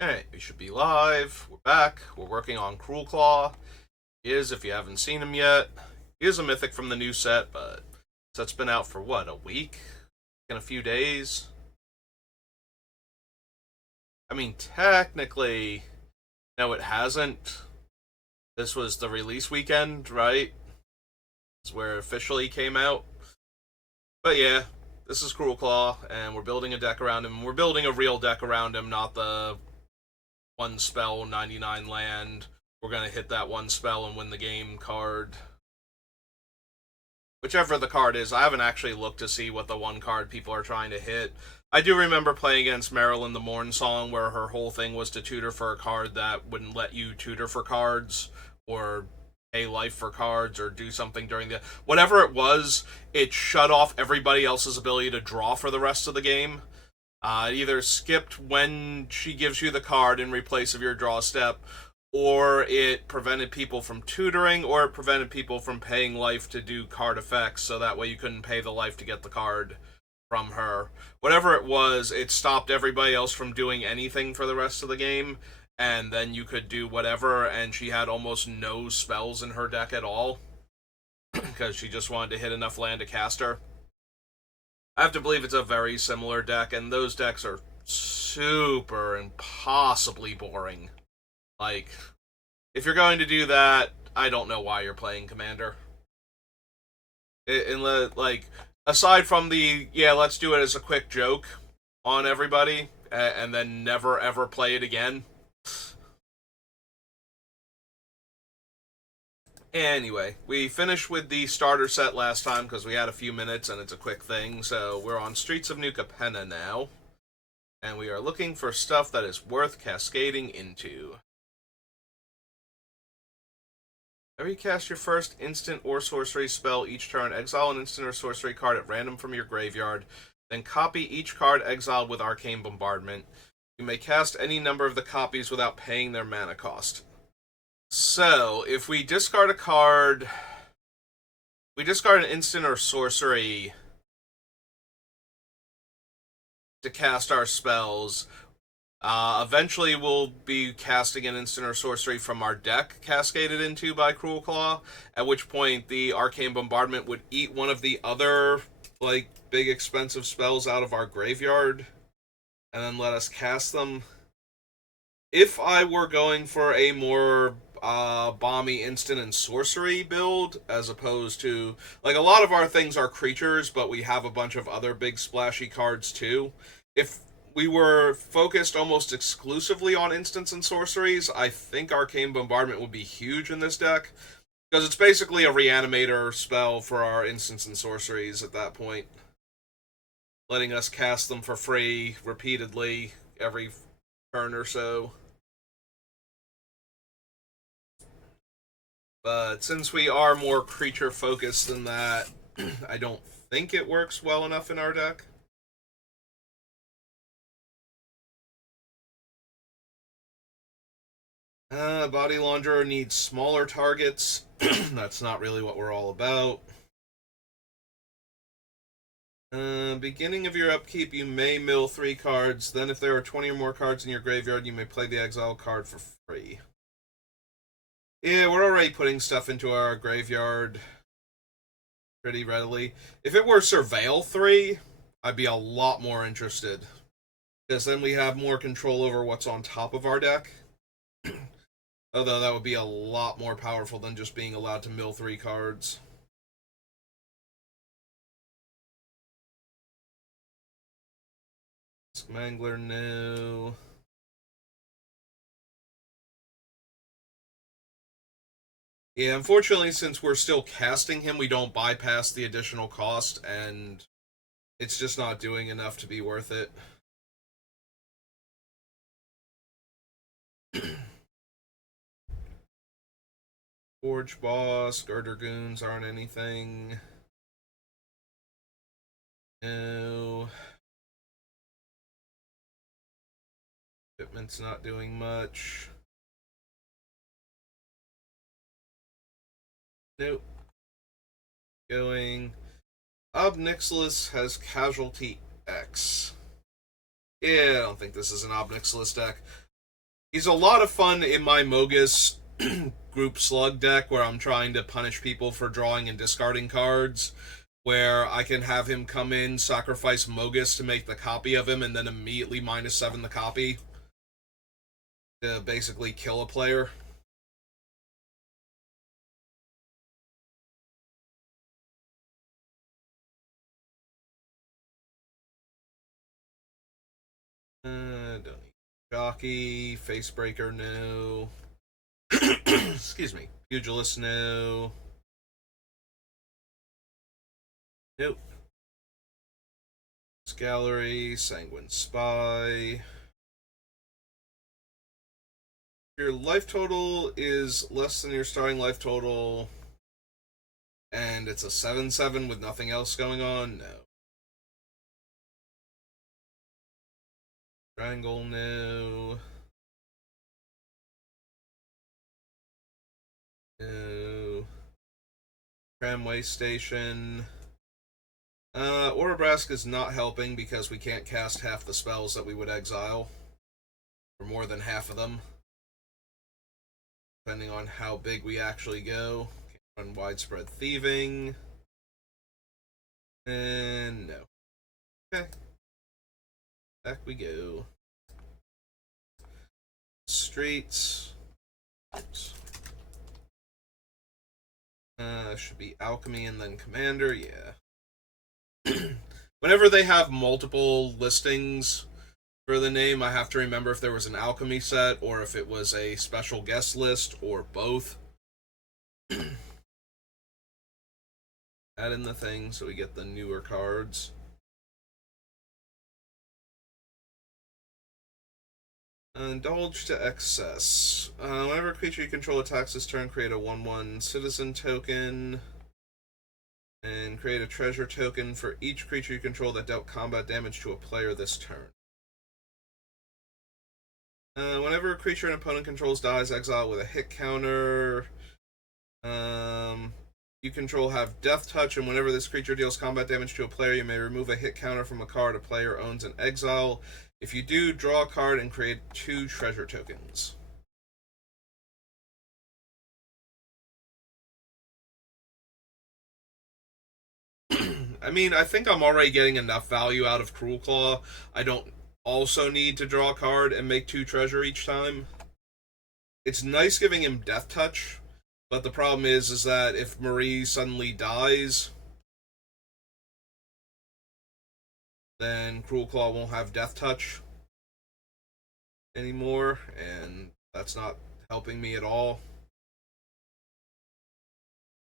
Alright, we should be live. We're back. We're working on Cruelclaw. He is, if you haven't seen him yet, he is a mythic from the new set, but set's been out for what, a week? In a few days? I mean, technically, no, it hasn't. This was the release weekend, right? It's where it officially came out. But yeah, this is Cruelclaw, and we're building a deck around him. We're building a real deck around him, not the one spell, 99 land. We're going to hit that one spell and win the game card. Whichever the card is, I haven't actually looked to see what the one card people are trying to hit. I do remember playing against Marilyn the Morn Song, where her whole thing was to tutor for a card that wouldn't let you tutor for cards, or pay life for cards, or do something during the... Whatever it was, it shut off everybody else's ability to draw for the rest of the game. It either skipped when she gives you the card in replace of your draw step, or it prevented people from tutoring, or it prevented people from paying life to do card effects, so that way you couldn't pay the life to get the card from her. Whatever it was, it stopped everybody else from doing anything for the rest of the game, and then you could do whatever, and she had almost no spells in her deck at all, because she just wanted to hit enough land to cast her. I have to believe it's a very similar deck, and those decks are super impossibly boring. Like, if you're going to do that, I don't know why you're playing Commander. Like, aside from the, yeah, let's do it as a quick joke on everybody, and then never ever play it again. Anyway, we finished with the starter set last time because we had a few minutes and it's a quick thing, so we're on Streets of New Capenna now. And we are looking for stuff that is worth cascading into. Every cast your first instant or sorcery spell each turn, exile an instant or sorcery card at random from your graveyard, then copy each card exiled with Arcane Bombardment. You may cast any number of the copies without paying their mana cost. So, if we discard a card... We discard an instant or sorcery to cast our spells. Eventually, we'll be casting an instant or sorcery from our deck, cascaded into by Cruelclaw, at which point the Arcane Bombardment would eat one of the other, like, big expensive spells out of our graveyard, and then let us cast them. If I were going for a more bomby instant and sorcery build, as opposed to... Like, a lot of our things are creatures, but we have a bunch of other big splashy cards, too. If we were focused almost exclusively on instants and sorceries, I think Arcane Bombardment would be huge in this deck, because it's basically a reanimator spell for our instants and sorceries at that point, letting us cast them for free repeatedly every turn or so. But since we are more creature focused than that, I don't think it works well enough in our deck. Body Launderer needs smaller targets. That's not really what we're all about. Beginning of your upkeep, you may mill 3 cards. Then if there are 20 or more cards in your graveyard, you may play the exile card for free. Yeah, we're already putting stuff into our graveyard pretty readily. If it were Surveil 3, I'd be a lot more interested, because then we have more control over what's on top of our deck. Although that would be a lot more powerful than just being allowed to mill 3 cards. Mangler, no. Yeah, unfortunately, since we're still casting him, we don't bypass the additional cost, and it's just not doing enough to be worth it. Forge Boss, Girder Goons aren't anything. No. Shipment's not doing much. Nope. Going. Ob Nixilis has Casualty X. Yeah, I don't think this is an Ob Nixilis deck. He's a lot of fun in my Mogus group slug deck where I'm trying to punish people for drawing and discarding cards. Where I can have him come in, sacrifice Mogus to make the copy of him, and then immediately -7 the copy to basically kill a player. Don't need Jockey, Facebreaker, no. Excuse me. Pugilist, no. Nope. Gallery, Sanguine Spy. Your life total is less than your starting life total, and it's a 7/7 with nothing else going on, no. Triangle, no. No. Tramway Station. Orabrask is not helping because we can't cast half the spells that we would exile. Or more than half of them. Depending on how big we actually go. Can't run Widespread Thieving. And no. Okay. Back we go. Streets. Oops. Should be Alchemy and then Commander, yeah. Whenever they have multiple listings for the name, I have to remember if there was an Alchemy set or if it was a special guest list or both. Add in the thing so we get the newer cards. Indulge to excess. Whenever a creature you control attacks this turn, create a 1/1 citizen token. And create a treasure token for each creature you control that dealt combat damage to a player this turn. Whenever a creature an opponent controls dies, exile with a hit counter. You control have Death Touch, and whenever this creature deals combat damage to a player, you may remove a hit counter from a card a player owns and exile. If you do, draw a card and create 2 treasure tokens. I mean, I think I'm already getting enough value out of Cruelclaw. I don't also need to draw a card and make 2 treasure each time. It's nice giving him Death Touch, but the problem is that if Marie suddenly dies, then Cruelclaw won't have Death Touch anymore, and that's not helping me at all.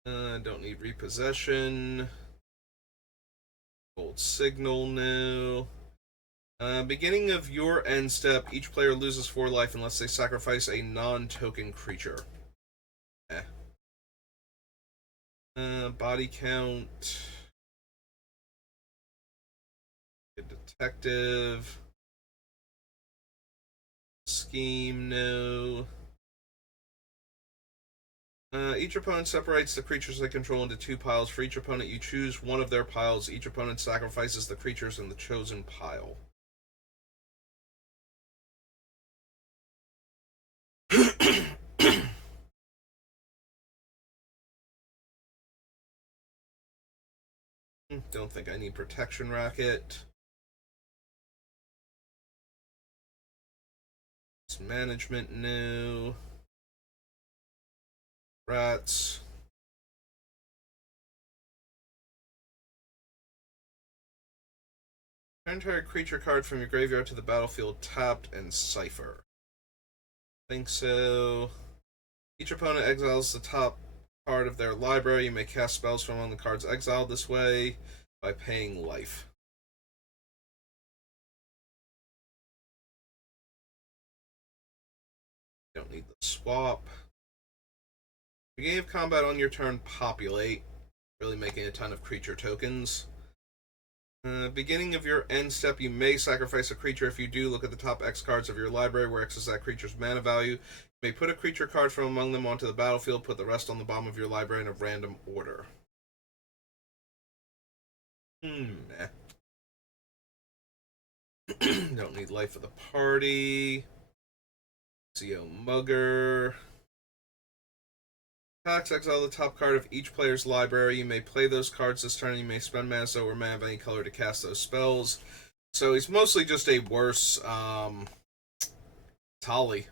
Don't need Repossession. Gold Signal, no. Beginning of your end step, each player loses 4 life unless they sacrifice a non-token creature. Body count. Detective. Scheme, no. Each opponent separates the creatures they control into 2 piles. For each opponent, you choose one of their piles. Each opponent sacrifices the creatures in the chosen pile. Don't think I need Protection Racket. Management, no. Rats. Entire creature card from your graveyard to the battlefield tapped and cipher. Think so. Each opponent exiles the top card of their library. You may cast spells from among the cards exiled this way by paying life. Don't need the swap. Beginning of combat on your turn, populate. Really making a ton of creature tokens. Beginning of your end step, you may sacrifice a creature. If you do, look at the top X cards of your library, where X is that creature's mana value. You may put a creature card from among them onto the battlefield, put the rest on the bottom of your library in a random order. Don't need life of the party. CO Mugger. Tax, exile the top card of each player's library. You may play those cards this turn. You may spend mana or mana of any color to cast those spells. So he's mostly just a worse Tali.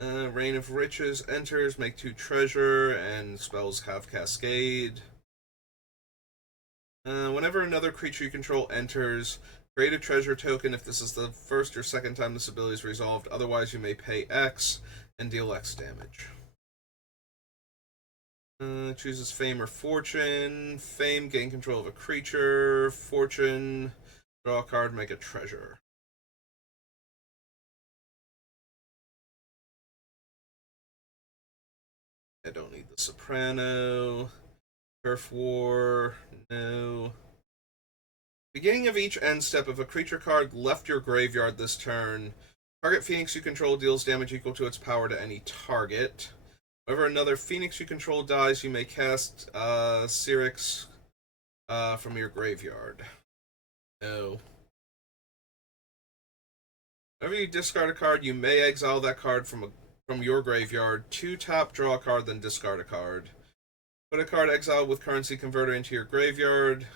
Reign of Riches enters, make 2 treasure, and spells have Cascade. Whenever another creature you control enters, create a treasure token if this is the first or second time this ability is resolved. Otherwise, you may pay X and deal X damage. Chooses Fame or Fortune. Fame, gain control of a creature. Fortune, draw a card, make a treasure. I don't need the Soprano. Turf War, no. Beginning of each end step, if a creature card left your graveyard this turn, target Phoenix you control deals damage equal to its power to any target. Whenever another Phoenix you control dies, you may cast Syrinx from your graveyard. No. Whenever you discard a card, you may exile that card from your graveyard. 2 tap, draw a card, then discard a card. Put a card exiled with currency converter into your graveyard.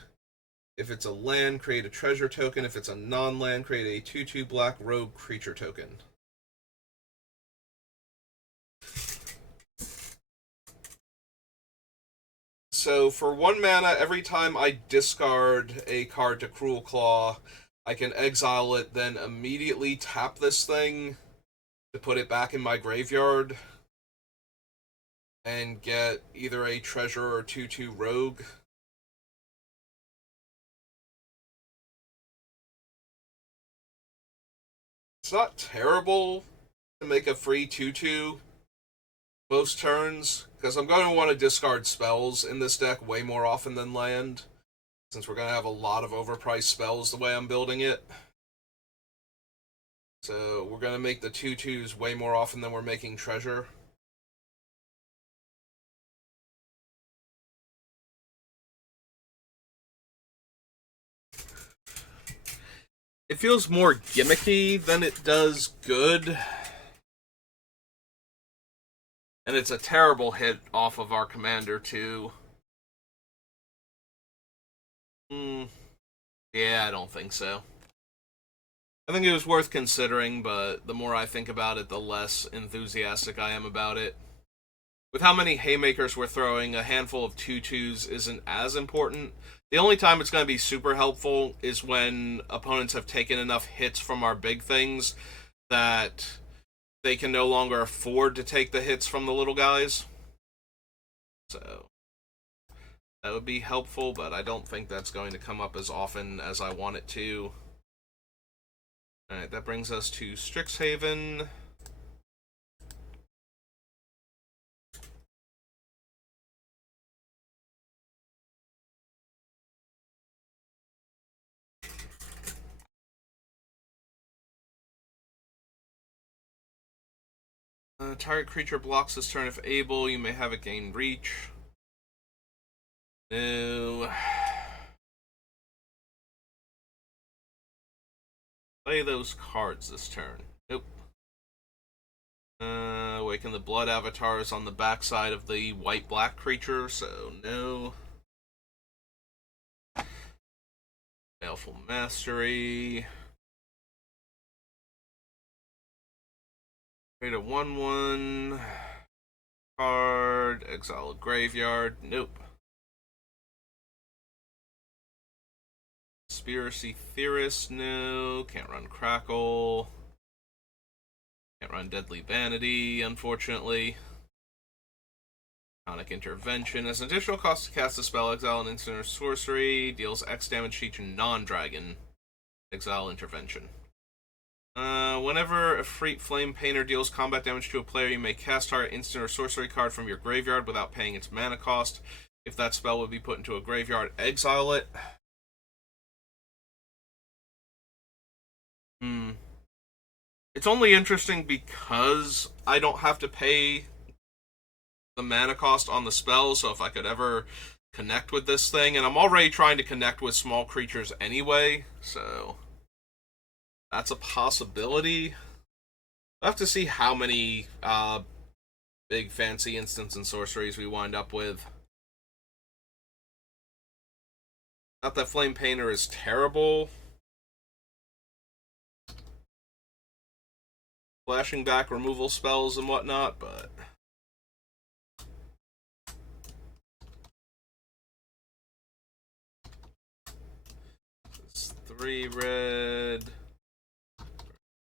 If it's a land, create a treasure token. If it's a non-land, create a 2/2 black rogue creature token. So for 1 mana, every time I discard a card to Cruelclaw, I can exile it, then immediately tap this thing to put it back in my graveyard and get either a treasure or 2/2 rogue. It's not terrible to make a free 2/2 most turns, because I'm going to want to discard spells in this deck way more often than land, since we're going to have a lot of overpriced spells the way I'm building it. So we're going to make the 2/2s way more often than we're making treasure. It feels more gimmicky than it does good. And it's a terrible hit off of our commander, too. Yeah, I don't think so. I think it was worth considering, but the more I think about it, the less enthusiastic I am about it. With how many haymakers we're throwing, a handful of 2/2s isn't as important. The only time it's going to be super helpful is when opponents have taken enough hits from our big things that they can no longer afford to take the hits from the little guys. So that would be helpful, but I don't think that's going to come up as often as I want it to. Alright, that brings us to Strixhaven. Target creature blocks this turn if able. You may have it gain reach. No. Play those cards this turn. Nope. Awaken the blood avatars on the backside of the white-black creature, so no. Baleful Mastery. Create a 1/1 card. Exile a graveyard. Nope. Conspiracy Theorist. No. Can't run Crackle. Can't run Deadly Vanity, unfortunately. Sonic Intervention. As an additional cost to cast a spell, exile an instant or sorcery. Deals X damage to each non-dragon. Exile Intervention. Whenever a Flame Painter deals combat damage to a player, you may cast target instant or sorcery card from your graveyard without paying its mana cost. If that spell would be put into a graveyard, exile it. It's only interesting because I don't have to pay the mana cost on the spell, so if I could ever connect with this thing, and I'm already trying to connect with small creatures anyway, so That's a possibility. I'll have to see how many big fancy instants and sorceries we wind up with. Not that Flame Painter is terrible. Flashing back removal spells and whatnot, but... It's 3 red...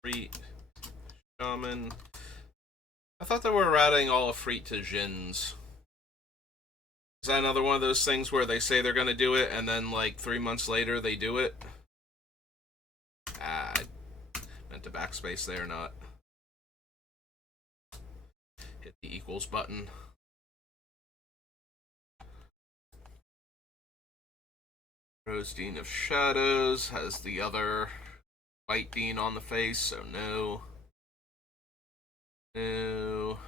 Freet... Shaman... I thought they were routing all of Freet to Jins. Is that another one of those things where they say they're going to do it, and then, like, 3 months later they do it? I meant to backspace there, not hit the equals button. Rose Dean of Shadows has the other White Dean on the face, so no. No.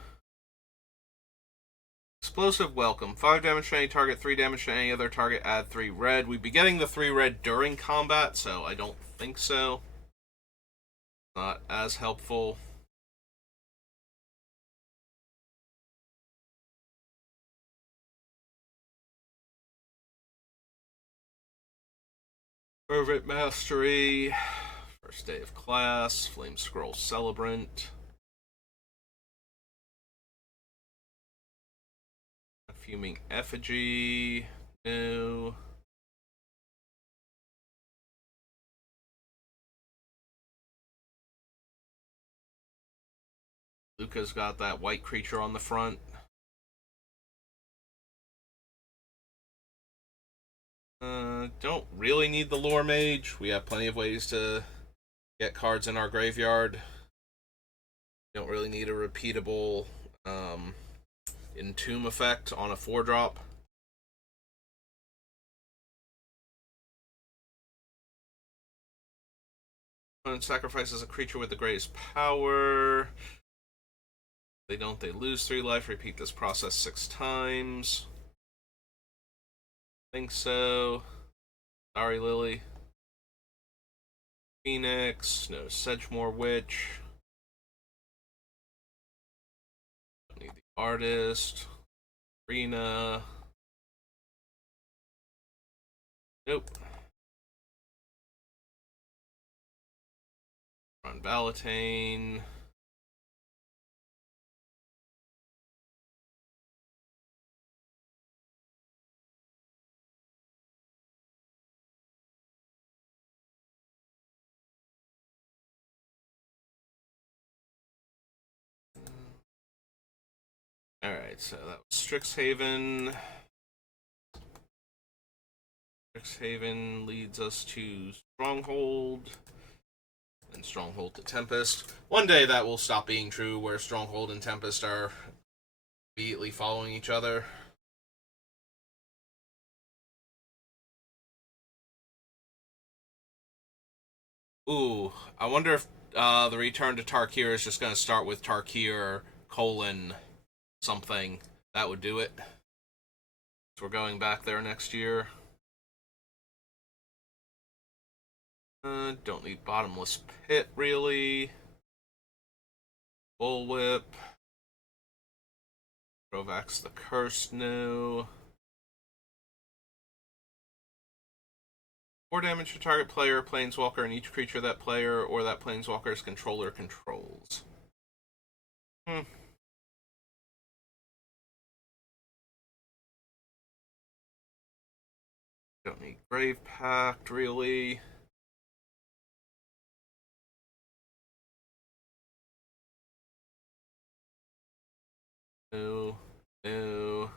Explosive Welcome. 5 damage to any target, 3 damage to any other target, add 3 red. We'd be getting the 3 red during combat, so I don't think so. Not as helpful. Fervent Mastery. First day of class. Flame Scroll Celebrant. Fuming Effigy. No. Luca's got that white creature on the front. Don't really need the Lore Mage. We have plenty of ways to get cards in our graveyard. Don't really need a repeatable Entomb effect on a 4-drop. Opponent sacrifices a creature with the greatest power. They don't, they lose 3 life. Repeat this process 6 times. Think so. Sorry, Lily. Phoenix. No Sedgemoor Witch. Don't need the Artist. Arena. Nope. Run Valentine. Alright, so that was Strixhaven. Strixhaven leads us to Stronghold. And Stronghold to Tempest. One day that will stop being true, where Stronghold and Tempest are immediately following each other. Ooh, I wonder if the return to Tarkir is just going to start with Tarkir colon something. That would do it. So we're going back there next year. Don't need Bottomless Pit, really. Bullwhip. Provax the Cursed, no. 4 damage to target player, planeswalker, and each creature that player or that planeswalker's controller controls. Don't need Grave Pact, really. No. No.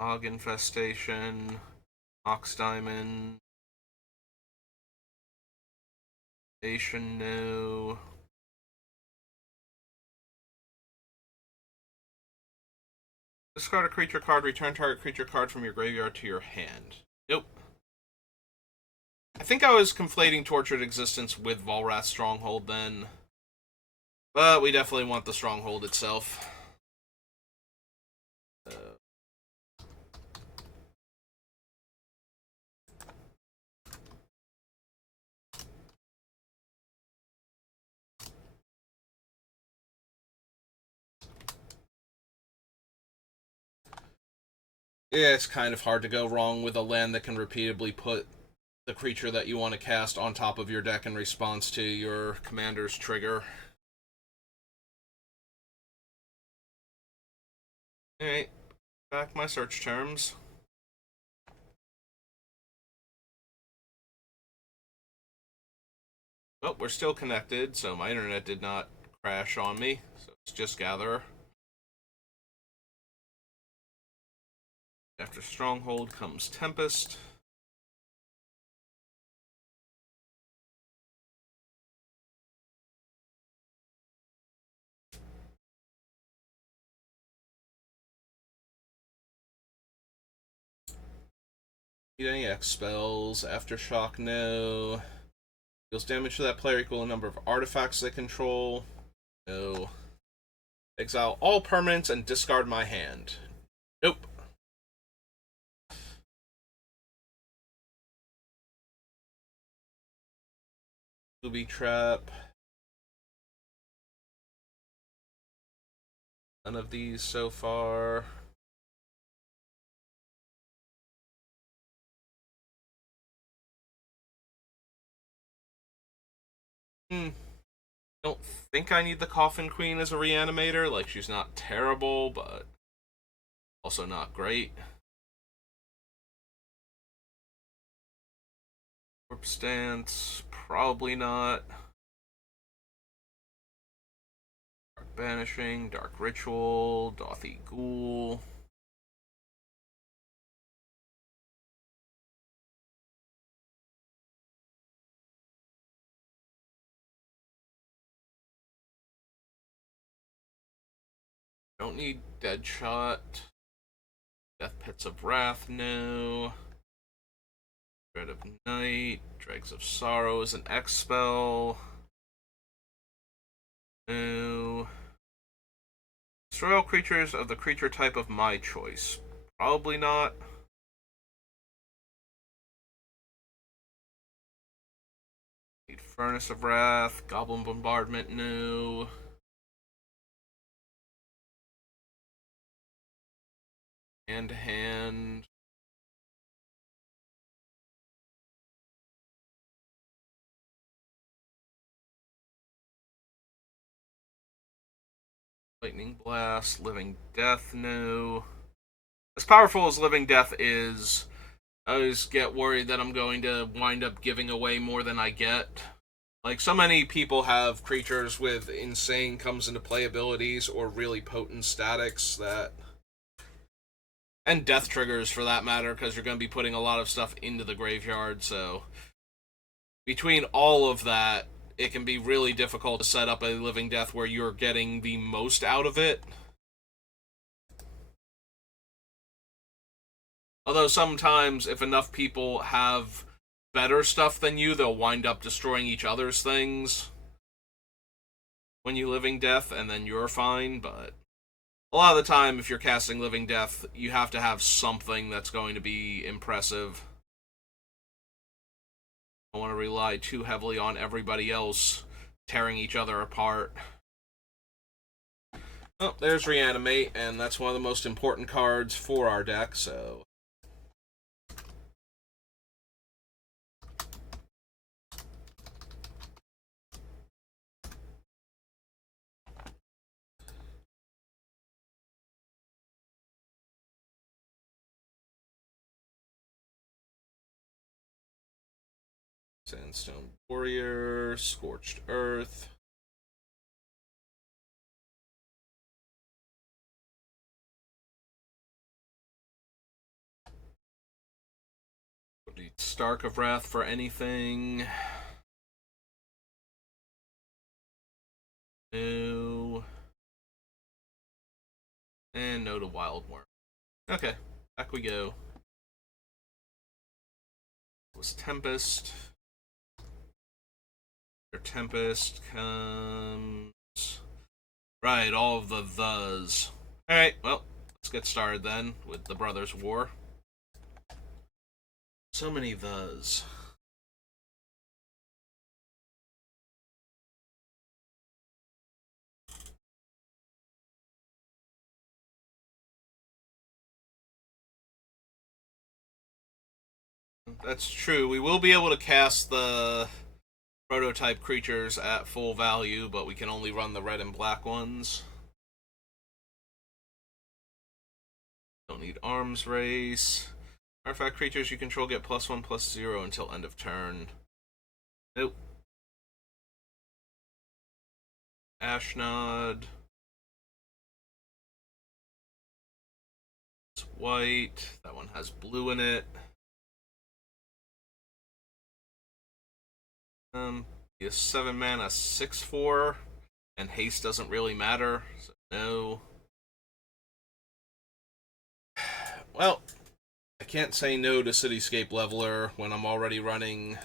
Hog Infestation. Ox Diamond. Nation, no. Discard a creature card, return target creature card from your graveyard to your hand. Nope. I think I was conflating Tortured Existence with Volrath Stronghold then. But we definitely want the Stronghold itself. it's kind of hard to go wrong with a land that can repeatedly put the creature that you want to cast on top of your deck in response to your commander's trigger. Alright, back my search terms. Oh, we're still connected, so my internet did not crash on me. So it's just Gatherer. After Stronghold comes Tempest. Need any X spells? Aftershock, no. Deals damage to that player equal to the number of artifacts they control. No. Exile all permanents and discard my hand. Nope. Booby Trap. None of these so far. Don't think I need the Coffin Queen as a reanimator. Like, she's not terrible, but also not great. Corpse Stance, probably not. Dark Banishing, Dark Ritual, Dothy Ghoul. Don't need Deadshot. Death Pits of Wrath, no. Dread of Night, Dregs of Sorrow is an X spell. No. Destroy all creatures of the creature type of my choice. Probably not. Need Furnace of Wrath, Goblin Bombardment, no. Hand to hand. Lightning Blast, Living Death, no. As powerful as Living Death is, I always get worried that I'm going to wind up giving away more than I get. Like, so many people have creatures with insane comes into play abilities or really potent statics that. And death triggers for that matter, because you're going to be putting a lot of stuff into the graveyard, so. Between all of that, it can be really difficult to set up a Living Death where you're getting the most out of it. Although sometimes, if enough people have better stuff than you, they'll wind up destroying each other's things when you Living Death, and then you're fine, but a lot of the time, if you're casting Living Death, you have to have something that's going to be impressive. I don't want to rely too heavily on everybody else tearing each other apart. Oh, there's Reanimate, and that's one of the most important cards for our deck, so. Sandstone Warrior, Scorched Earth. Stark of Wrath for anything. No. And no to Wild Worm. Okay, back we go. It was Tempest. Their Tempest comes. Right, all of the thes. Alright, well, let's get started then with the Brothers' War. So many thes. That's true. We will be able to cast the prototype creatures at full value, but we can only run the red and black ones. Don't need arms race. Artifact creatures you control get +1/+0 until end of turn. Nope. Ashnod. It's white. That one has blue in it. Be a 7 mana 6/4, and haste doesn't really matter, so no. Well, I can't say no to Cityscape Leveler when I'm already running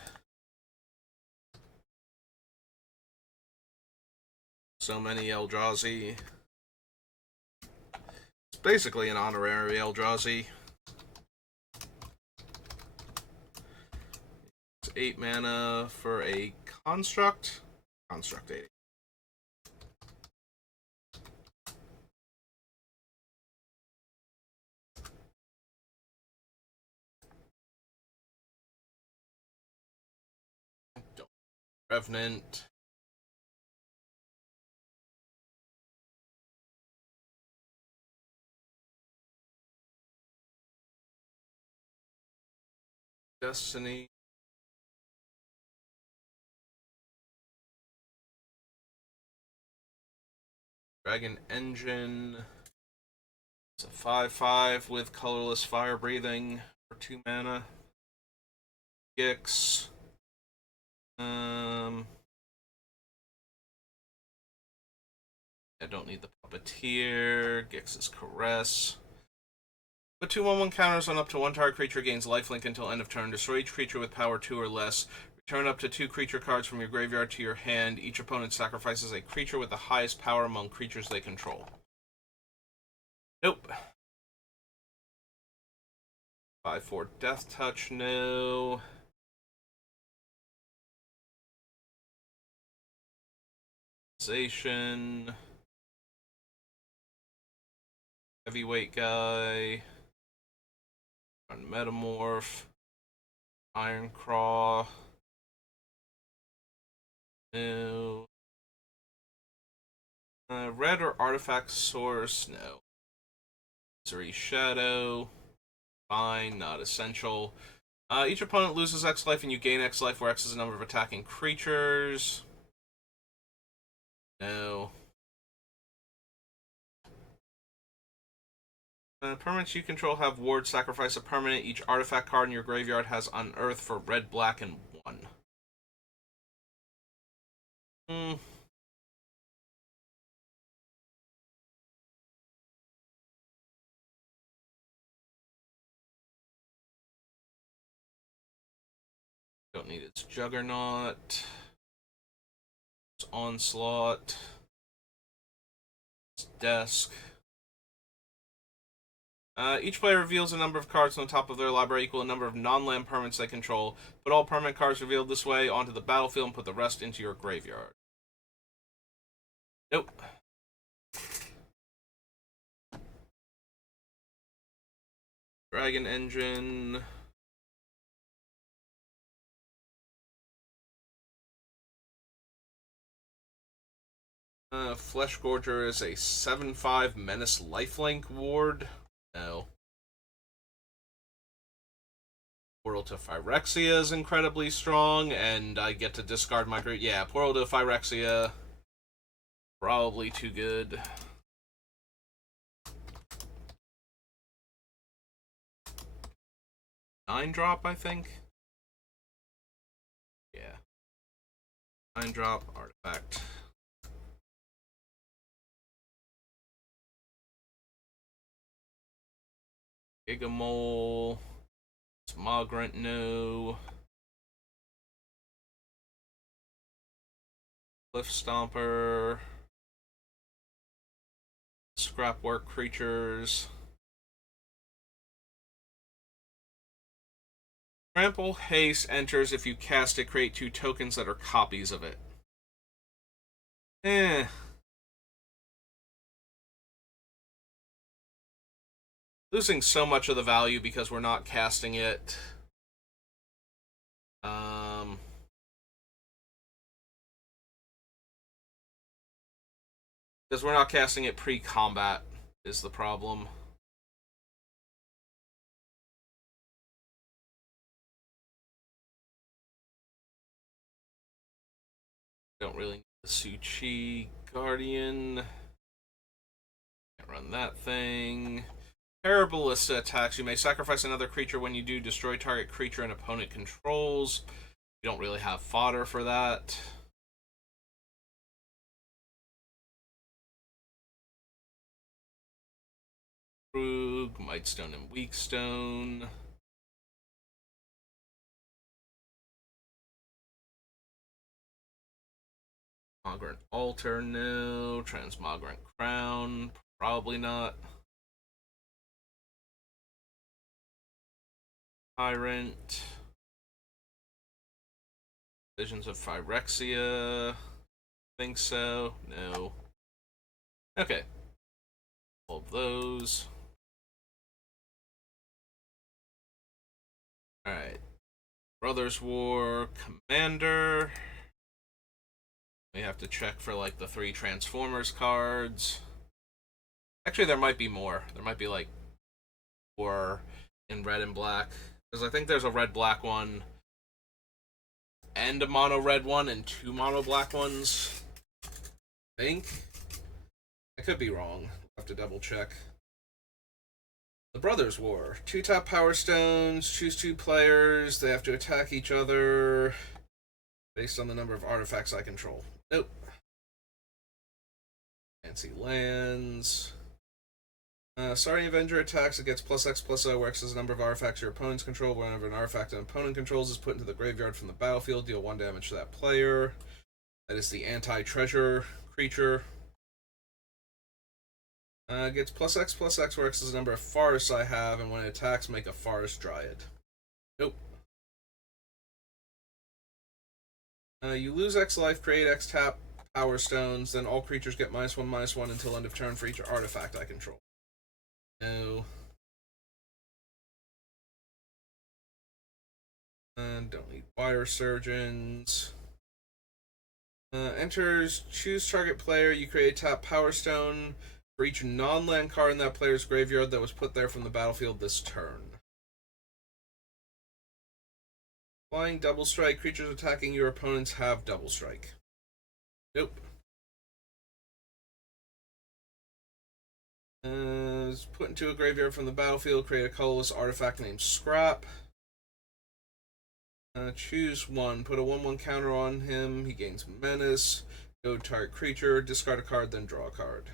so many Eldrazi. It's basically an honorary Eldrazi. It's 8 mana for a construct. Construct 8. Revenant. Destiny. Dragon Engine. It's a 5/5 with colorless fire breathing for 2 mana. Gix. I don't need the Puppeteer. Gix's Caress. Put 2/1/1 counters on up to 1 target creature gains lifelink until end of turn. Destroy each creature with power 2 or less. Return up to 2 creature cards from your graveyard to your hand. Each opponent sacrifices a creature with the highest power among creatures they control. Nope. 5/4 Death Touch, no. Zation. Heavyweight guy. Run Metamorph. Iron Craw. No. Red or Artifact Source? No. Misery Shadow. Fine, not essential. Each opponent loses X life and you gain X life, where X is the number of attacking creatures. No. Permanents you control have ward. Sacrifice a permanent. Each artifact card in your graveyard has Unearth for red, black, and 1. Don't need its Juggernaut. Its Onslaught. Its Desk. Each player reveals a number of cards on the top of their library equal a number of non-land permanents they control. Put all permanent cards revealed this way onto the battlefield and put the rest into your graveyard. Nope. Dragon Engine. Flesh Gorger is a 7/5 Menace Lifelink ward. No. Portal to Phyrexia is incredibly strong, and I get to discard my great. Yeah, Portal to Phyrexia. Probably too good. 9-drop, I think. Yeah. 9-drop artifact. Gigamole. Smogrant, no. Cliff Stomper. Scrapwork creatures. Trample Haste enters if you cast it, create 2 tokens that are copies of it. Losing so much of the value because we're not casting it. Um, because we're not casting it pre-combat is the problem. Don't really need the Suchi Guardian. Can't run that thing. Parabolista attacks. You may sacrifice another creature when you do. Destroy target creature and opponent controls. You don't really have fodder for that. Krug, Mightstone, and Weakstone. Transmogrant Altar, no. Transmogrant Crown, probably not. Tyrant. Visions of Phyrexia. Think so. No. Okay. All of those. Alright. Brothers War Commander. We have to check for like the 3 Transformers cards. Actually, there might be more. There might be like 4 in red and black. Because I think there's a red-black one and a mono-red one and 2 mono-black ones. I think. I could be wrong. I'll have to double check. The Brothers War. 2-tap Power Stones. Choose 2 players. They have to attack each other based on the number of artifacts I control. Nope. Fancy lands. Starting Avenger attacks, it gets +X/+O, where X is the number of artifacts your opponents control. Whenever an artifact an opponent controls is put into the graveyard from the battlefield, deal 1 damage to that player. That is the anti-treasure creature. Gets +X/+X, where X is the number of forests I have, and when it attacks, make a forest dryad. Nope. You lose X life, create X tap Power Stones, then all creatures get -1/-1 until end of turn for each artifact I control. No. Don't need Wire Surgeons. Enters, choose target player, you create a tap Power Stone for each non-land card in that player's graveyard that was put there from the battlefield this turn. Flying Double Strike, creatures attacking your opponents have Double Strike. Nope. Put into a graveyard from the battlefield, create a colorless artifact named Scrap. Choose 1, put a 1/1 counter on him, he gains Menace. Go target creature, discard a card, then draw a card.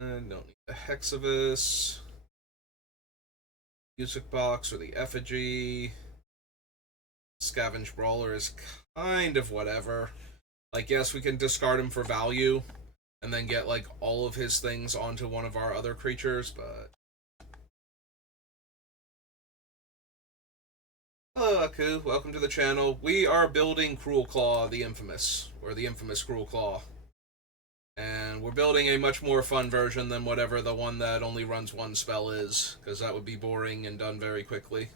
Don't need the Hexavis. Music Box or the Effigy. Scavenge Brawler is kind of whatever. Like, yes, we can discard him for value and then get, like, all of his things onto one of our other creatures, but... Hello, Aku. Welcome to the channel. We are building Cruelclaw, the infamous Cruelclaw. And we're building a much more fun version than whatever the one that only runs 1 spell is, because that would be boring and done very quickly.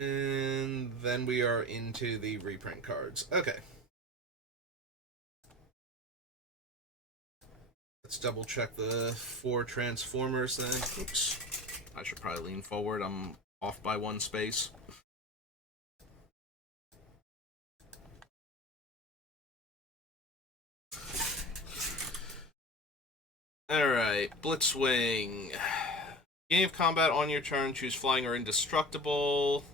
And then we are into the reprint cards. Okay. Let's double check the 4 Transformers then. Oops. I should probably lean forward. I'm off by 1 space. Alright, Blitzwing. Beginning of combat on your turn, choose flying or indestructible.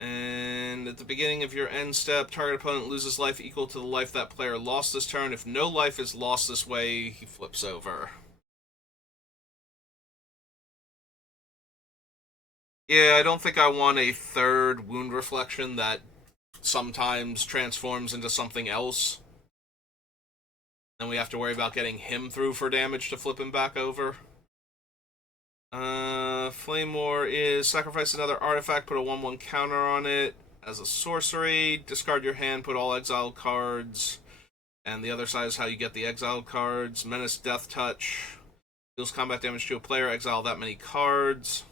And at the beginning of your end step, target opponent loses life equal to the life that player lost this turn. If no life is lost this way, he flips over. Yeah, I don't think I want a 3rd Wound Reflection that sometimes transforms into something else. Then we have to worry about getting him through for damage to flip him back over. Flame War is sacrifice another artifact, put a 1/1 counter on it as a sorcery. Discard your hand, put all exiled cards And the other side is how you get the exiled cards. Menace Death Touch. Deals combat damage to a player, exile that many cards.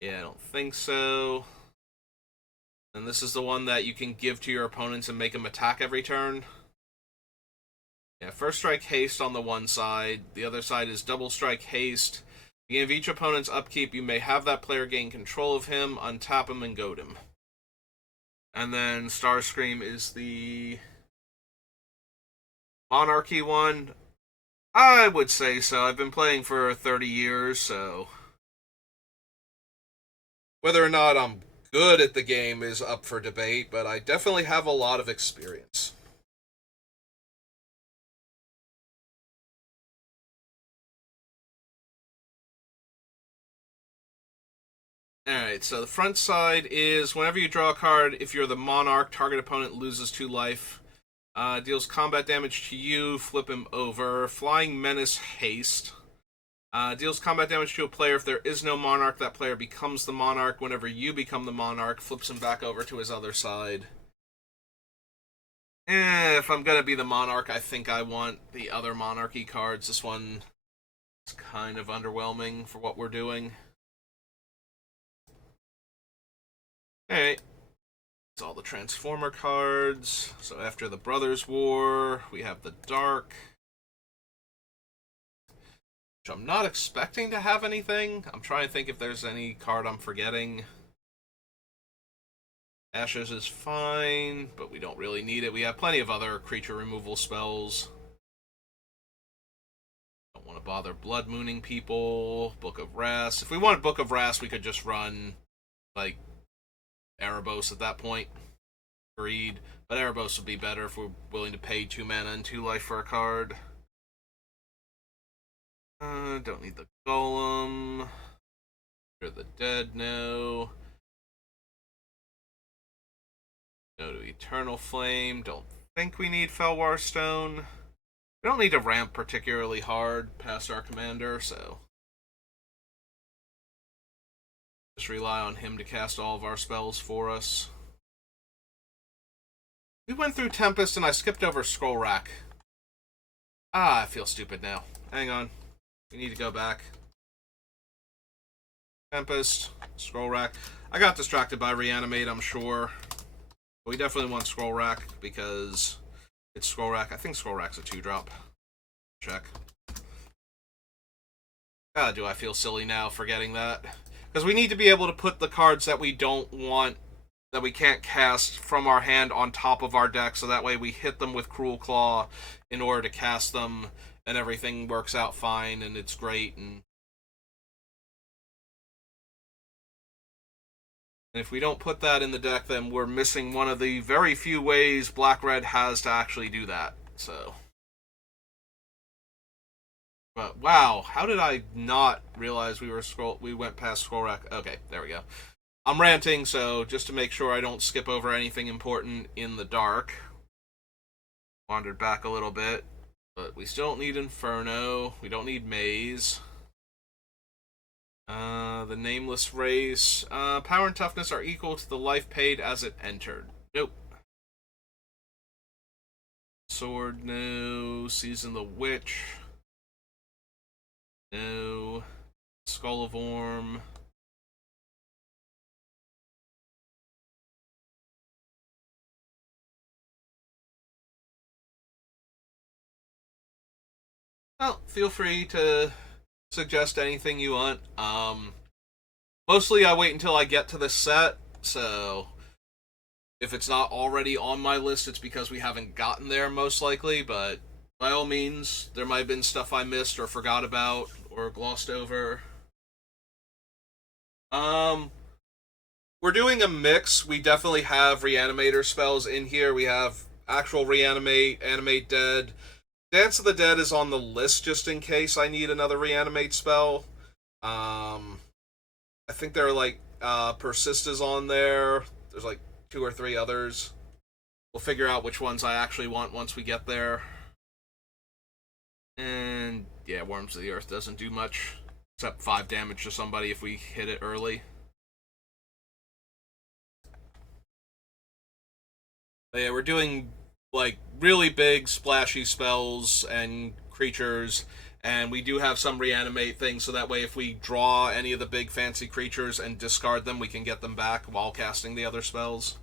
Yeah, I don't think so. And this is the one that you can give to your opponents and make them attack every turn. Yeah, first strike haste on the one side. The other side is double strike haste. Beginning of each opponent's upkeep, you may have that player gain control of him, untap him, and goad him. And then Starscream is the Monarchy one. I would say so. I've been playing for 30 years, so whether or not I'm good at the game is up for debate, but I definitely have a lot of experience. Alright, so the front side is whenever you draw a card, if you're the Monarch, target opponent loses 2 life. Deals combat damage to you, flip him over. Flying Menace Haste. Deals combat damage to a player. If there is no Monarch, that player becomes the Monarch. Whenever you become the Monarch, flips him back over to his other side. If I'm gonna be the Monarch, I think I want the other Monarchy cards. This one is kind of underwhelming for what we're doing. Alright. It's all the Transformer cards. So after the Brothers' War, we have the Dark. Which I'm not expecting to have anything. I'm trying to think if there's any card I'm forgetting. Ashes is fine, but we don't really need it. We have plenty of other creature removal spells. Don't want to bother Blood Mooning people. Book of Wrath. If we wanted Book of Wrath, we could just run, like, Erebos at that point. Agreed. But Erebos would be better if we're willing to pay 2 mana and 2 life for a card. Don't need the Golem. Fear the Dead, no. No to Eternal Flame. Don't think we need Felwar Stone. We don't need to ramp particularly hard past our commander, so just rely on him to cast all of our spells for us. We went through Tempest and I skipped over Scroll Rack. I feel stupid now. Hang on. We need to go back. Tempest, Scroll Rack. I got distracted by Reanimate, I'm sure. But we definitely want Scroll Rack because it's Scroll Rack. I think Scroll Rack's a 2-drop. Check. Do I feel silly now forgetting that? Because we need to be able to put the cards that we don't want, that we can't cast from our hand on top of our deck, so that way we hit them with Cruelclaw in order to cast them, and everything works out fine, and it's great, and if we don't put that in the deck, then we're missing one of the very few ways Black-Red has to actually do that, so. But, wow, how did I not realize we went past Scroll Rack? Okay, there we go. I'm ranting, so just to make sure I don't skip over anything important in the dark. Wandered back a little bit. But we still don't need Inferno. We don't need Maze. The Nameless Race. Power and Toughness are equal to the life paid as it entered. Nope. Sword, no. Season the Witch. No. Skull of Orm. Well, feel free to suggest anything you want. Mostly I wait until I get to the set, so if it's not already on my list, it's because we haven't gotten there, most likely, but by all means, there might have been stuff I missed or forgot about or glossed over. We're doing a mix. We definitely have Reanimator spells in here. We have actual Reanimate, Animate Dead. Dance of the Dead is on the list just in case I need another Reanimate spell. I think there are like Persist is on there. There's like 2 or 3 others. We'll figure out which ones I actually want once we get there. And yeah, Worms of the Earth doesn't do much except 5 damage to somebody if we hit it early. But yeah, we're doing like really big splashy spells and creatures, and we do have some reanimate things, so that way if we draw any of the big fancy creatures and discard them, we can get them back while casting the other spells.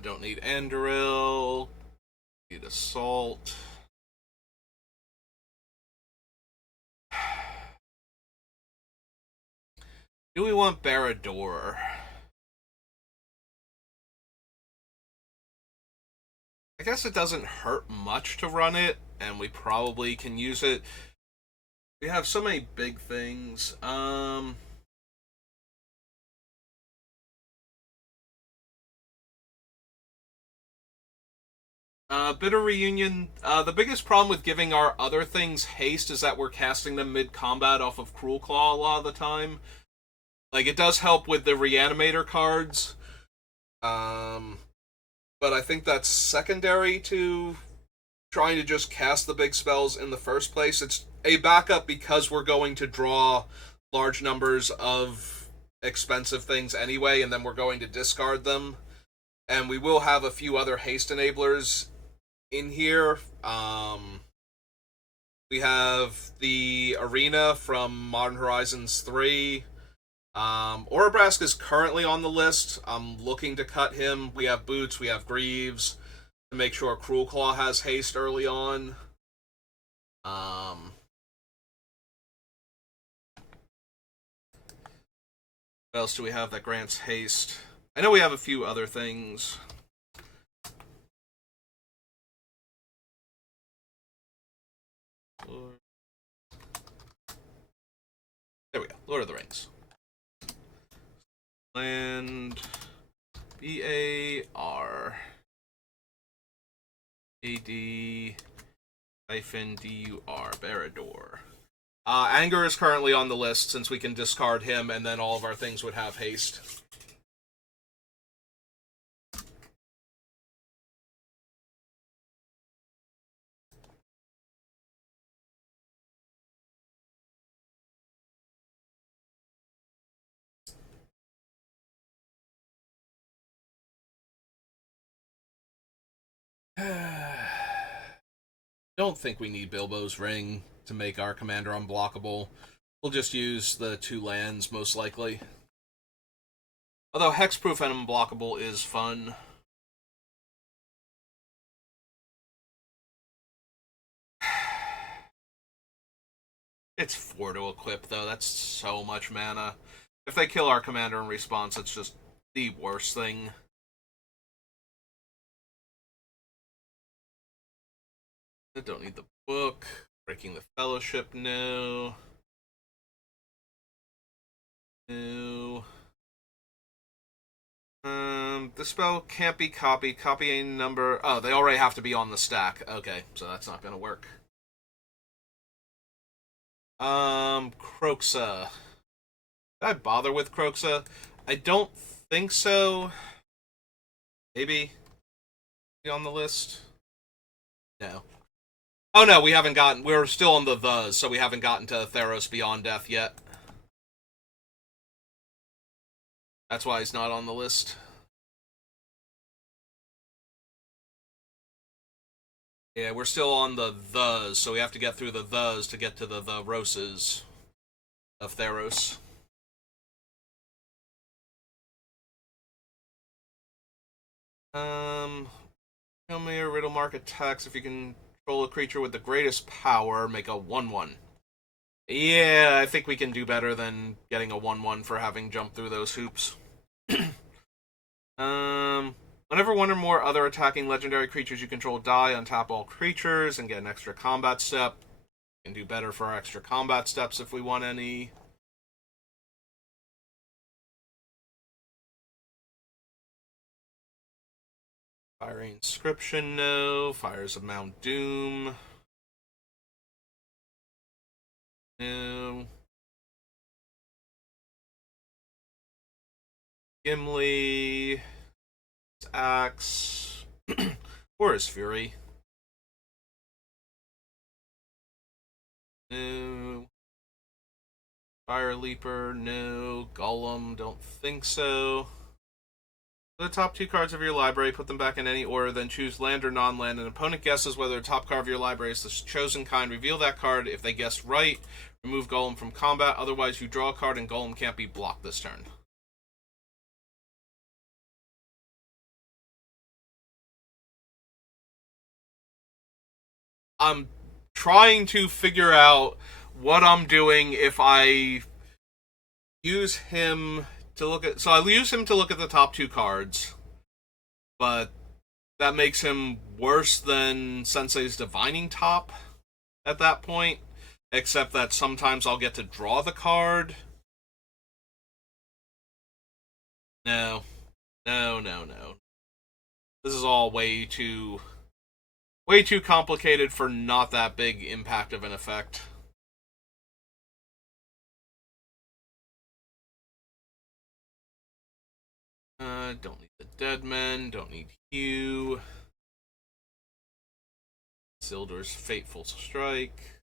Don't need Andoril. Need Assault. Do we want Barad-dûr? I guess it doesn't hurt much to run it, and we probably can use it. We have so many big things. Bitter Reunion. The biggest problem with giving our other things haste is that we're casting them mid-combat off of Cruelclaw a lot of the time. Like, it does help with the Reanimator cards. But I think that's secondary to trying to just cast the big spells in the first place. It's a backup because we're going to draw large numbers of expensive things anyway, and then we're going to discard them. And we will have a few other haste enablers in here. We have the Arena from Modern Horizons 3. Orabrask is currently on the list. I'm looking to cut him. We have Boots, we have Greaves, to make sure Cruelclaw has haste early on. What else do we have that grants haste? I know we have a few other things. There we go. Lord of the Rings. Land Barad-dûr. Barad-dûr. Anger is currently on the list since we can discard him, and then all of our things would have haste. Don't think we need Bilbo's Ring to make our commander unblockable. We'll just use the 2 lands, most likely. Although Hexproof and unblockable is fun. It's 4 to equip, though. That's so much mana. If they kill our commander in response, it's just the worst thing. I don't need the book. Breaking the Fellowship, no. No. The spell can't be copied. Copy a number. Oh, they already have to be on the stack. Okay, so that's not gonna work. Kroxa. Did I bother with Kroxa? I don't think so. Maybe on the list. No. Oh no, we haven't gotten. We're still on the, so we haven't gotten to Theros Beyond Death yet. That's why he's not on the list. Yeah, we're still on the, so we have to get through the to get to the Roses of Theros. Kilmere, Riddle Mark attacks. If you can control a creature with the greatest power, make a 1/1. Yeah, I think we can do better than getting a 1/1 for having jumped through those hoops. Whenever one or more other attacking legendary creatures you control die, untap all creatures and get an extra combat step. We can do better for our extra combat steps if we want any. Fiery Inscription, no. Fires of Mount Doom. No. Gimli. Axe. Or his Fury. No. Fire Leaper, no. Golem, don't think so. The top 2 cards of your library, put them back in any order, then choose land or non-land. An opponent guesses whether the top card of your library is the chosen kind. Reveal that card. If they guess right, remove Golem from combat. Otherwise, you draw a card and Golem can't be blocked this turn. I'm trying to figure out what I'm doing if I use him to look at. So I use him to look at the top 2 cards, but that makes him worse than Sensei's Divining Top at that point. Except that sometimes I'll get to draw the card. No. No, no, no. This is all way too complicated for not that big impact of an effect. Don't need the Dead Men, don't need Hugh. Isildur's Fateful Strike.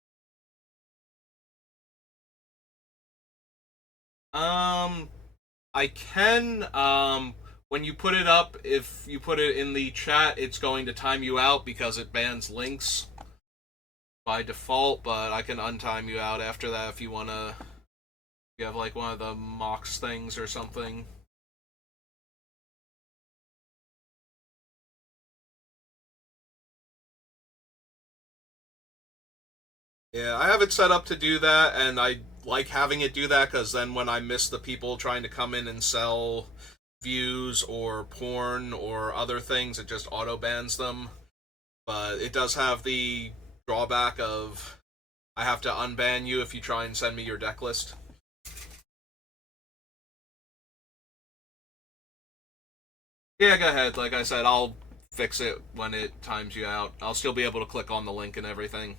I can, when you put it up, if you put it in the chat, it's going to time you out because it bans links by default, but I can untime you out after that if you want to. You have like one of the Mox things or something. Yeah, I have it set up to do that, and I like having it do that because then when I miss the people trying to come in and sell views or porn or other things, it just auto bans them. But it does have the drawback of I have to unban you if you try and send me your deck list. Yeah, go ahead. Like I said, I'll fix it when it times you out. I'll still be able to click on the link and everything.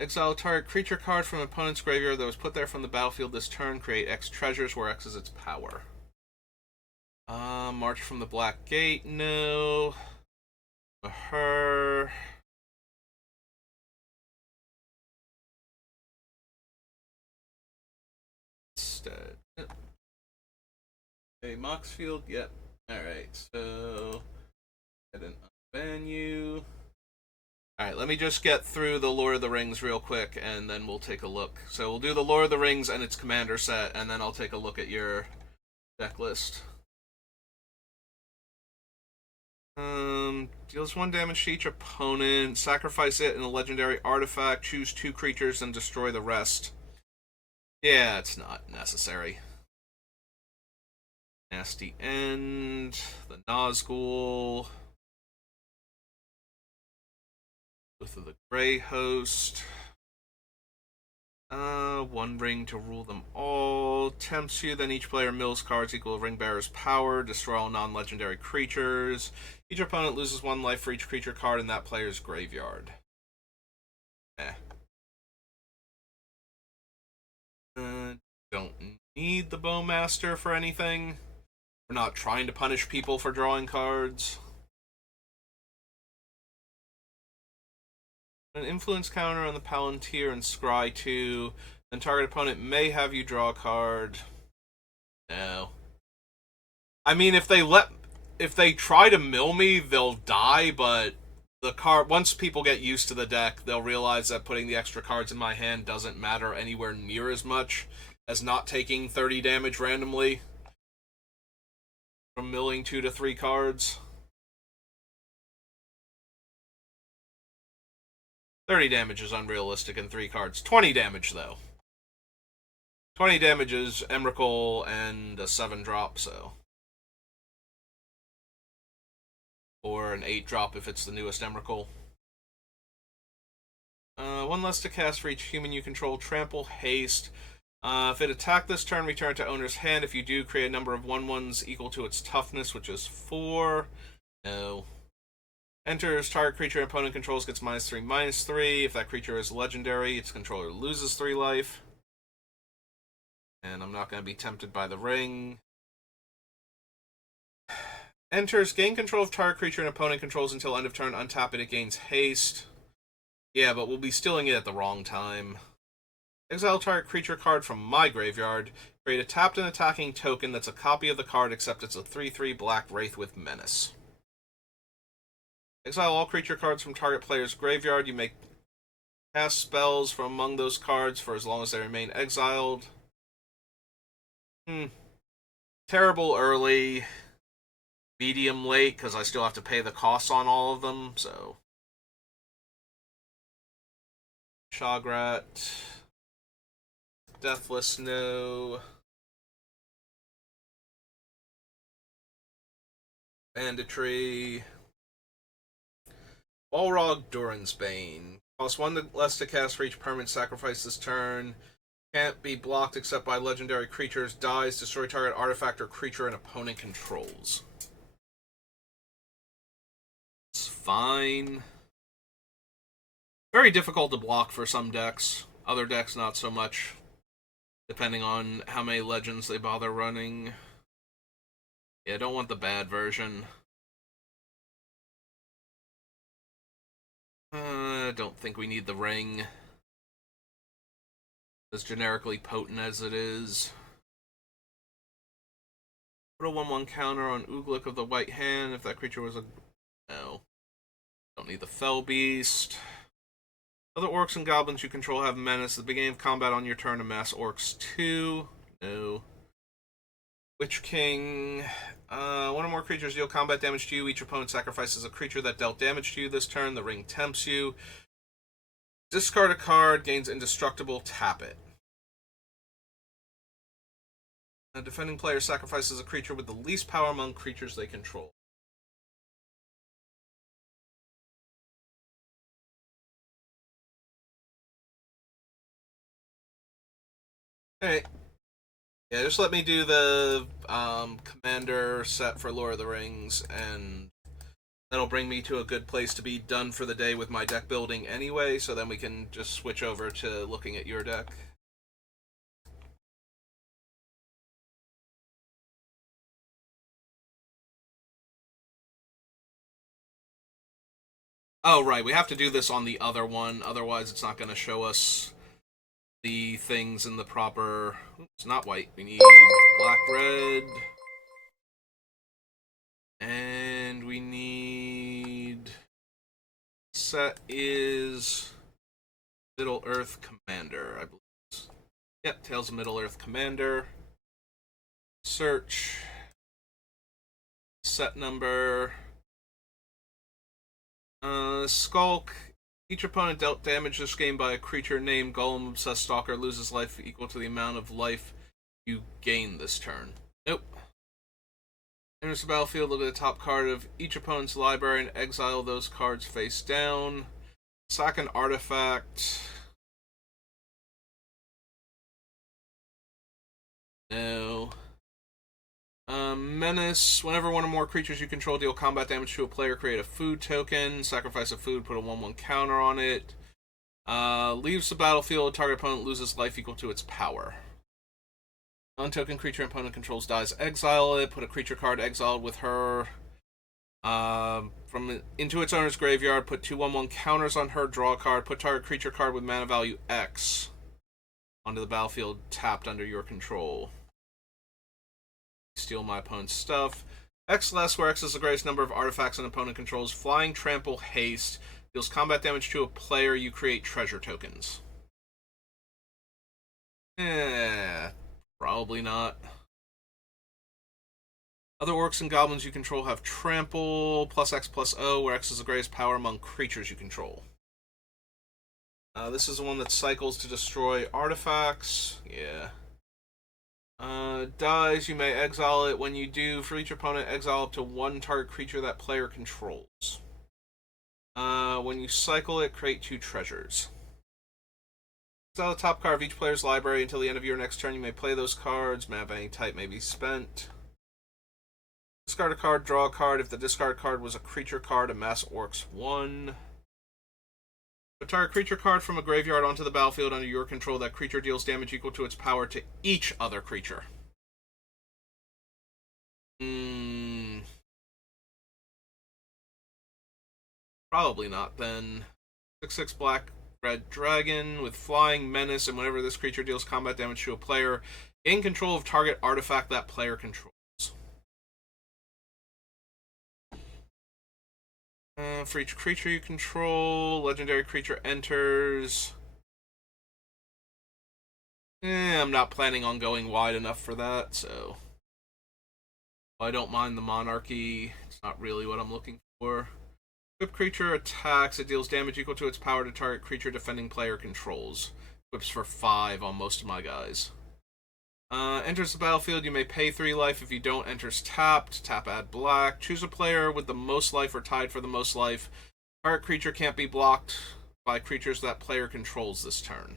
Exile a target creature card from an opponent's graveyard that was put there from the battlefield this turn. Create X treasures, where X is its power. March from the Black Gate, no. Her. Instead. Okay, Moxfield, yep. Alright, so. I didn't unban you. Alright, let me just get through the Lord of the Rings real quick, and then we'll take a look. So we'll do the Lord of the Rings and its commander set, and then I'll take a look at your deck list. Deals 1 damage to each opponent, sacrifice it in a legendary artifact, choose 2 creatures, and destroy the rest. Yeah, it's not necessary. Nasty End, the Nazgul, Oath of the Grey Host. 1 ring to rule them all. Tempts you, then each player mills cards equal to Ringbearer's power. Destroy all non-legendary creatures. Each opponent loses 1 life for each creature card in that player's graveyard. Don't need the Bowmaster for anything. We're not trying to punish people for drawing cards. An influence counter on the Palantir and Scry 2. Then target opponent may have you draw a card. No. I mean, if they try to mill me, they'll die, but the card, once people get used to the deck, they'll realize that putting the extra cards in my hand doesn't matter anywhere near as much as not taking 30 damage randomly from milling 2 to 3 cards. 30 damage is unrealistic in 3 cards. 20 damage, though. 20 damage is Emrakul and a 7-drop, so. Or an 8-drop if it's the newest Emrakul. 1 less to cast for each human you control. Trample, haste. If it attacked this turn, return to owner's hand. If you do, create a number of 1/1s equal to its toughness, which is 4. No. Enters, target creature opponent controls gets -3/-3. If that creature is legendary, its controller loses 3 life. And I'm not going to be tempted by the ring. Enters, gain control of target creature and opponent controls until end of turn. Untap it, it gains haste. Yeah, but we'll be stealing it at the wrong time. Exile target creature card from my graveyard. Create a tapped and attacking token that's a copy of the card, except it's a 3/3 black wraith with menace. Exile all creature cards from target player's graveyard. You may cast spells from among those cards for as long as they remain exiled. Terrible early, medium late, because I still have to pay the costs on all of them, so. Shograt. Deathless, no. Banditry. Balrog Durin's Bane. Cost 1 less to cast for each permanent sacrifice this turn. Can't be blocked except by legendary creatures. Dies, destroy target artifact or creature an opponent controls. It's fine. Very difficult to block for some decks. Other decks, not so much. Depending on how many legends they bother running. Yeah, I don't want the bad version. I don't think we need the ring. As generically potent as it is. Put a 1/1 counter on Ooglik of the White Hand if that creature was a... No. Don't need the Fell Beast. Other orcs and goblins you control have menace. At the beginning of combat on your turn, amass orcs 2. No. Witch King. One or more creatures deal combat damage to you. Each opponent sacrifices a creature that dealt damage to you this turn. The ring tempts you. Discard a card, gains indestructible, tap it. A defending player sacrifices a creature with the least power among creatures they control. Alright. Yeah, just let me do the commander set for Lord of the Rings, and that'll bring me to a good place to be done for the day with my deck building anyway, so then we can just switch over to looking at your deck. Oh, right, we have to do this on the other one, otherwise it's not going to show us the things in the proper... Oops, not white. We need black, red. And we need... Set is... Middle-earth Commander, I believe. Yep, Tales of Middle-earth Commander. Search. Set number... Skulk. Each opponent dealt damage this game by a creature named Golem Obsessed Stalker loses life equal to the amount of life you gain this turn. Nope. Enters the battlefield, look at the top card of each opponent's library and exile those cards face down. Sack an artifact. No. Menace. Whenever one or more creatures you control deal combat damage to a player, create a food token. Sacrifice a food, put a 1/1 counter on it. Leaves the battlefield, target opponent loses life equal to its power. Non-token creature opponent controls dies, exile it. Put a creature card exiled with her into its owner's graveyard. Put 2/1/1 counters on her, draw a card. Put target creature card with mana value X onto the battlefield tapped under your control. Steal my opponent's stuff. X less, where X is the greatest number of artifacts an opponent controls. Flying, Trample, Haste. Deals combat damage to a player, you create treasure tokens. Probably not. Other orcs and goblins you control have Trample, plus X plus O, where X is the greatest power among creatures you control. This is the one that cycles to destroy artifacts. Yeah. Dies, you may exile it. When you do, for each opponent, exile up to one target creature that player controls. When you cycle it, create 2 treasures. Exile the top card of each player's library until the end of your next turn. You may play those cards. Mana of any type may be spent. Discard a card, draw a card. If the discard card was a creature card, amass orcs 1. Put target creature card from a graveyard onto the battlefield under your control. That creature deals damage equal to its power to each other creature. Probably not, then. 6/6 black red dragon with flying menace, and whenever this creature deals combat damage to a player, gain control of target artifact that player controls. For each creature you control, legendary creature enters. I'm not planning on going wide enough for that, so I don't mind the monarchy. It's not really what I'm looking for. Equip creature attacks. It deals damage equal to its power to target creature defending player controls. Equips for 5 on most of my guys. Enters the battlefield. You may pay 3 life. If you don't, enters tapped. Tap, add black. Choose a player with the most life or tied for the most life. Target creature can't be blocked by creatures that player controls this turn.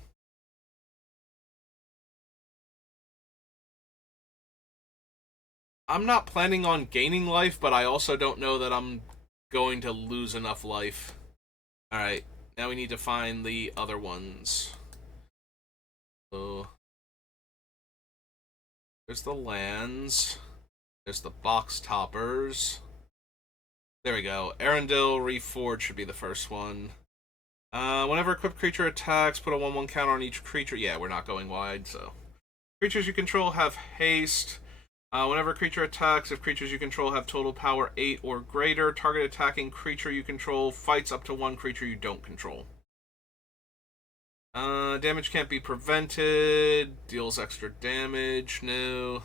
I'm not planning on gaining life, but I also don't know that I'm going to lose enough life. Alright, now we need to find the other ones. So, there's the lands. There's the box toppers. There we go. Arendelle Reforged should be the first one. Whenever equipped creature attacks, put a 1/1 counter on each creature. Yeah, we're not going wide, so. Creatures you control have haste. Whenever a creature attacks, if creatures you control have total power 8 or greater, target attacking creature you control fights up to 1 creature you don't control. Damage can't be prevented. Deals extra damage. No.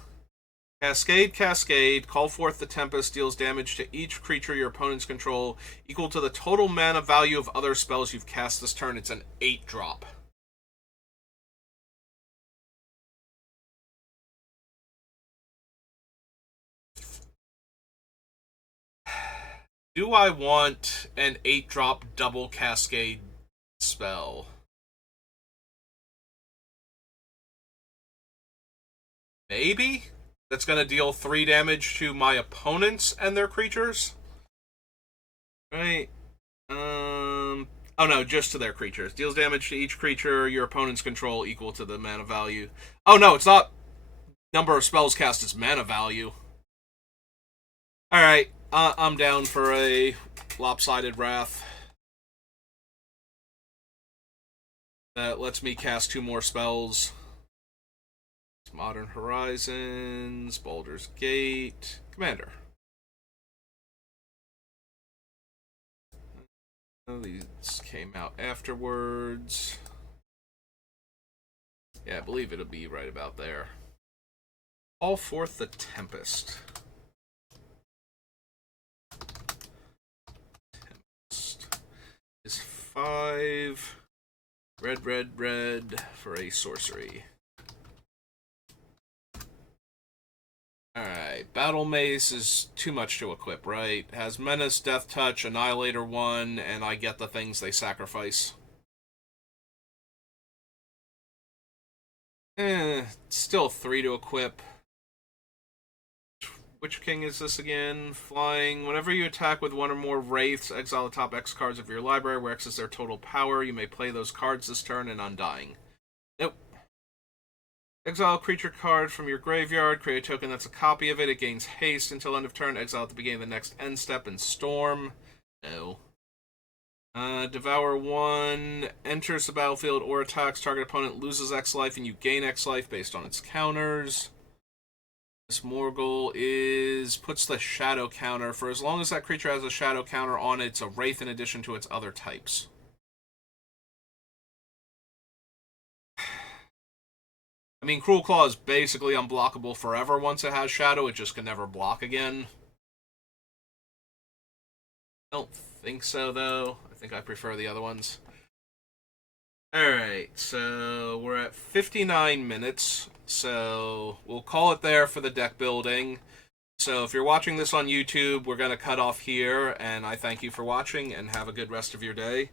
Cascade. Call forth the Tempest. Deals damage to each creature your opponents control, equal to the total mana value of other spells you've cast this turn. It's an 8-drop. Do I want an 8-drop double Cascade spell? Maybe? That's going to deal 3 damage to my opponents and their creatures? Right. Oh no, just to their creatures. Deals damage to each creature your opponents control equal to the mana value. Oh no, it's not number of spells cast, it's mana value. Alright, I'm down for a Lopsided Wrath. That lets me cast 2 more spells. Modern Horizons, Baldur's Gate, Commander. These came out afterwards. Yeah, I believe it'll be right about there. Call forth the Tempest. Tempest is 5 red for a sorcery. Alright, Battle Mace is too much to equip, right? Has Menace, Death Touch, Annihilator 1, and I get the things they sacrifice. Still 3 to equip. Which king is this again? Flying. Whenever you attack with 1 or more Wraiths, exile the top X cards of your library, where X is their total power. You may play those cards this turn and Undying. Nope. Exile a creature card from your graveyard, create a token that's a copy of it, it gains haste until end of turn, exile at the beginning of the next end step, and Storm. No. Devour 1, enters the battlefield or attacks, target opponent loses X life and you gain X life based on its counters. This Morgul puts the shadow counter. For as long as that creature has a shadow counter on it, it's a Wraith in addition to its other types. I mean, Cruelclaw is basically unblockable forever once it has Shadow. It just can never block again. I don't think so, though. I think I prefer the other ones. Alright, so we're at 59 minutes. So we'll call it there for the deck building. So if you're watching this on YouTube, we're going to cut off here. And I thank you for watching and have a good rest of your day.